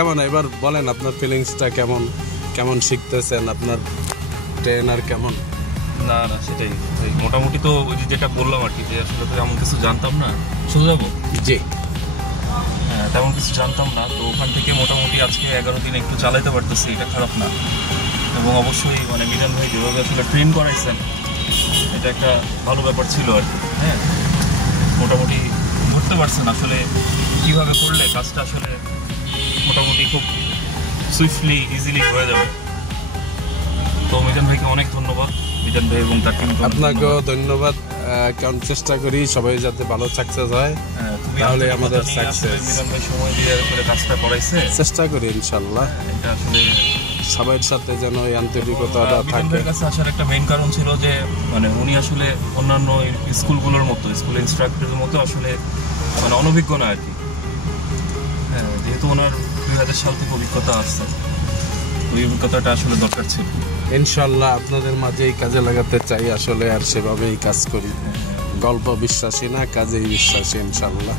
কেমন এবার বলেন আপনার ফিলিংসটা কেমন, কেমন শিখতেছেন, আপনার ট্রেনার কেমন? না না সেটাই মোটামুটি তো ওই যেটা বললাম আর কি, যে আসলে তো এমন কিছু জানতাম না। শুধু যাবো? জি। হ্যাঁ, তেমন কিছু জানতাম না, তো ওখান থেকে মোটামুটি আজকে 11 দিন একটু চালাইতে পারতেছি, এটা খারাপ না। এবং অবশ্যই মানে মিজান ভাই যেভাবে আসলে ট্রেন করাইছেন, এটা একটা ভালো ব্যাপার ছিল আর কি। হ্যাঁ, মোটামুটি ধরতে পারছেন আসলে কীভাবে করলে কাজটা আসলে মোটামুটি খুব সুইফটলি ইজিলি হয়ে যাবে। তো মিজান ভাইকে অনেক ধন্যবাদ, মিজান ভাই এবং তার টিমকে আপনাকেও ধন্যবাদ। কারণ চেষ্টা করি সবাই যাতে ভালো সাকসেস হয়, তাহলে আমাদের সাকসেস। মিজান ভাই সময় দিয়ে করে কাজটা করাইছে, চেষ্টা করি ইনশাল্লাহ এটা আসলে সবার সাথে যেন এই আন্তরিকতাটা মিজান থাকে। ভাইয়ের কাছে আসার একটা মেইন কারণ ছিল যে মানে উনি আসলে অন্যান্য স্কুলগুলোর মতো, স্কুল ইনস্ট্রাক্টরের মতো আসলে মানে অনভিজ্ঞ না আর কি। হ্যাঁ, যেহেতু ওনার 2000 সাল থেকে অভিজ্ঞতা আসছে, ওই অভিজ্ঞতাটা আসলে দরকার ছিল। ইনশাল্লাহ আপনাদের মাঝেই কাজে লাগাতে চাই আসলে, আর সেভাবেই কাজ করি। গল্প বিশ্বাসী না, কাজেই বিশ্বাসী ইনশাল্লাহ।